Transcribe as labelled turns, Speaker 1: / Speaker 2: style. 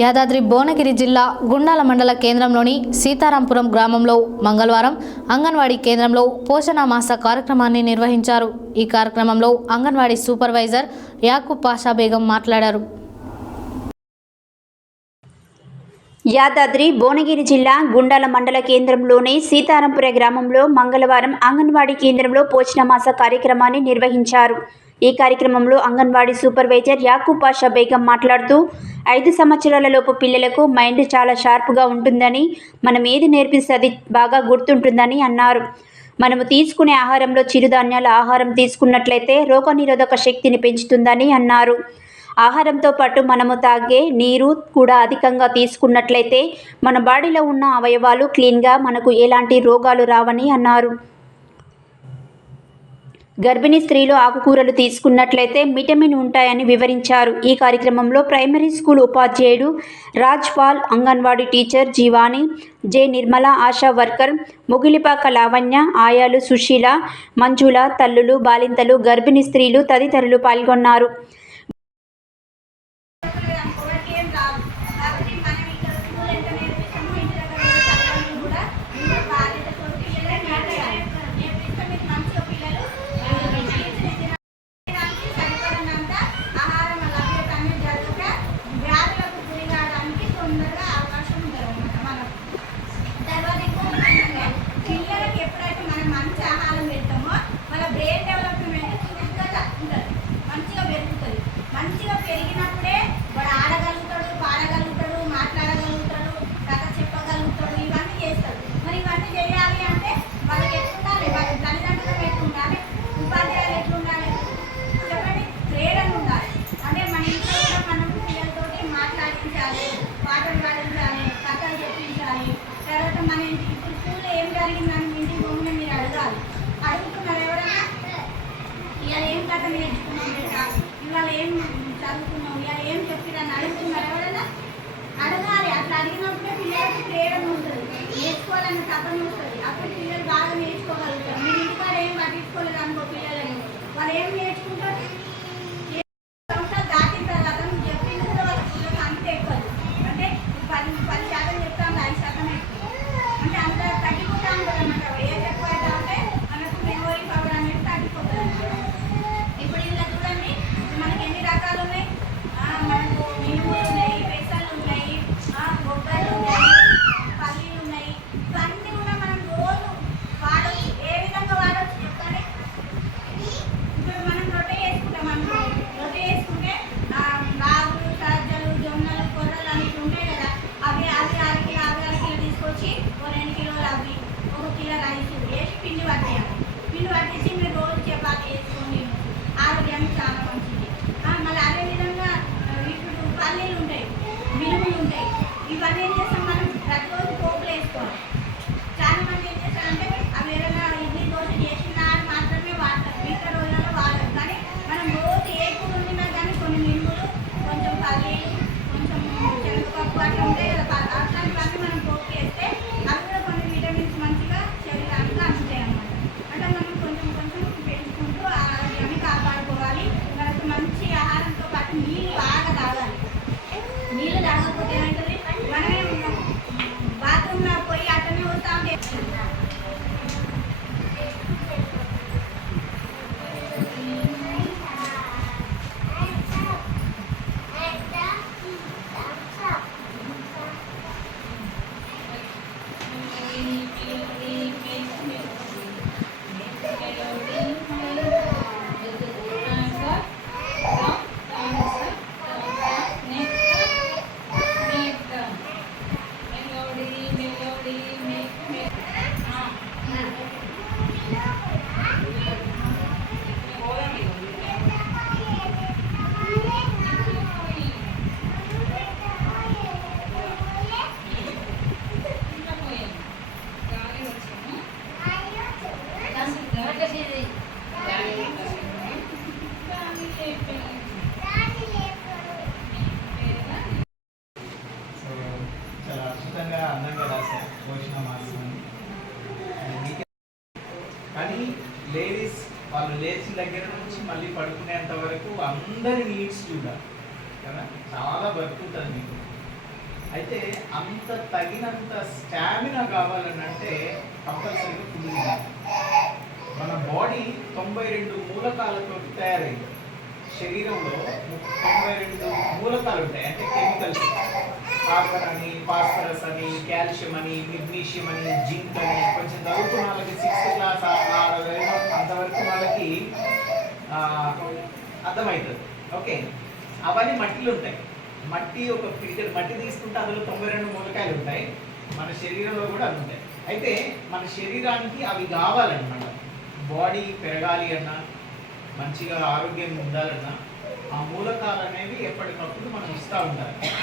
Speaker 1: యాదాద్రి భువనగిరి జిల్లా గుండాల మండల కేంద్రంలోని సీతారాంపురం గ్రామంలో మంగళవారం అంగన్వాడీ కేంద్రంలో పోషణ మాస కార్యక్రమాన్ని నిర్వహించారు. ఈ కార్యక్రమంలో అంగన్వాడీ సూపర్వైజర్ యాకూబ్ పాషా బేగం మాట్లాడారు.
Speaker 2: యాదాద్రి భువనగిరి జిల్లా గుండాల మండల కేంద్రంలోని సీతారాంపుర గ్రామంలో మంగళవారం అంగన్వాడీ కేంద్రంలో పోషణ మాస కార్యక్రమాన్ని నిర్వహించారు. ఈ కార్యక్రమంలో అంగన్వాడీ సూపర్వైజర్ యాకూబ్ పాషా బేగం మాట్లాడుతూ ఐదు సంవత్సరాల లోపు పిల్లలకు మైండ్ చాలా షార్ప్గా ఉంటుందని మనం ఏది నేర్పిస్తే అది బాగా గుర్తుంటుందని అన్నారు. మనము తీసుకునే ఆహారంలో చిరుధాన్యాల ఆహారం తీసుకున్నట్లయితే రోగనిరోధక శక్తిని పెంచుతుందని అన్నారు. ఆహారంతో పాటు మనము తాగే నీరు కూడా అధికంగా తీసుకున్నట్లయితే మన బాడీలో ఉన్న అవయవాలు క్లీన్గా మనకు ఎలాంటి రోగాలు రావని అన్నారు. గర్భిణీ స్త్రీలు ఆకుకూరలు తీసుకున్నట్లయితే విటమిన్ ఉంటాయని వివరించారు. ఈ కార్యక్రమంలో ప్రైమరీ స్కూల్ ఉపాధ్యాయుడు Rajpal Anganwadi teacher Jeevani J Nirmala Asha worker Mugilipaka Lavanya ఆయాలు Susheela Manjula తల్లులు బాలింతలు గర్భిణీ స్త్రీలు తదితరులు పాల్గొన్నారు.
Speaker 3: జరిగిందని మీ ఇంటికి పోగానే మీరు అడగాలి. అడుగుతున్నారు ఎవరైనా? ఇవాళ ఏం కథ నేర్చుకున్నాం బేటా ఇవాళ ఏం చదువుకున్నాం ఇవాళ ఏం చెప్పిరని అడుగుతున్నారు ఎవరైనా? అడగాలి. అట్లా అడిగినప్పుడే పిల్లలకు ప్రేరణ ఉంటుంది నేర్చుకోవాలని తపన వస్తుంది. అప్పుడు పిల్లలు బాగా నేర్చుకోగలుగుతారు. మీరు ఇంటికాడ ఏం పట్టించుకోలేదు అనుకో పిల్లలని. వాళ్ళు ఏం నేర్చుకుంటారు? విలువలు ఉంటాయి. ఇవన్నీ ఏం చేస్తాం మనం? ప్రతిరోజు పోపులు వేసుకోవాలి చాలా మంది ఏం చేస్తారంటే అవి ఏదైనా ఇడ్లీ దోశ చేసిన నాడు మాత్రమే వాడతారు మిగతా రోజులలో వాడరు కానీ మనం రోజు ఏ కూర వండినా కానీ కొన్ని మినుములు కొంచెం పల్లీలు కొంచెం శనగపప్పు అట్లా ఉంటాయి కదా ప- అట్లాంటివన్నీ మనం పోపు చేస్తే అవి కూడా కొన్ని విటమిన్స్ మంచిగా శరీరానికి అందుతాయి అన్నమాట అంటే మనం కొంచెం కొంచెం పెంచుకుంటూ ఆరోగ్యాన్ని కాపాడుకోవాలి మనకు మంచి ఆహారంతో పాటు నీళ్ళు బాగా తాగాలి నీళ్ళు తాగకపోతే ఏమవుతుంది మనమే బాత్రూంలో పోయి అట్టనే వస్తా ఉంటే
Speaker 4: సో చాలా అద్భుతంగా అందంగా రాశారు పోషణ మాసం అని. అది మీకే- కానీ లేడీస్ వాళ్ళు లేచిన దగ్గర నుంచి మళ్ళీ పడుకునేంత వరకు అందరి నీడ్స్ చూడాలి కదా? చాలా వర్క్ ఉంటుంది మీకు. అయితే అంత తగినంత స్టామినా కావాలని అంటే కంపల్సరీగా ఫుడ్ మన బాడీ తొంభై రెండు మూలకాలతో తయారైంది. శరీరంలో తొంభై రెండు మూలకాలు ఉంటాయి అంటే కెమికల్స్. కార్బన్ అని ఫాస్ఫరస్ అని కాల్షియం అని మెగ్నీషియం అని జింక్ అని కొంచెం చదువుకున్న వాళ్ళకి సిక్స్త్ క్లాస్ అంతవరకు వాళ్ళకి అర్థమవుతుంది. ఓకే. అవన్నీ మట్టిలో ఉంటాయి. మట్టి ఒక ఫిల్టర్ మట్టి తీసుకుంటే అందులో తొంభై రెండు మూలకాయలు ఉంటాయి. మన శరీరంలో కూడా అవి ఉంటాయి. అయితే మన శరీరానికి అవి కావాలన్నమాట. బాడీ పెరగాలి అన్నా మంచిగా ఆరోగ్యంగా ఉండాలన్నా ఆ మూలకాలు అనేవి ఎప్పటికప్పుడు మనం ఇస్తూ ఉండాలి.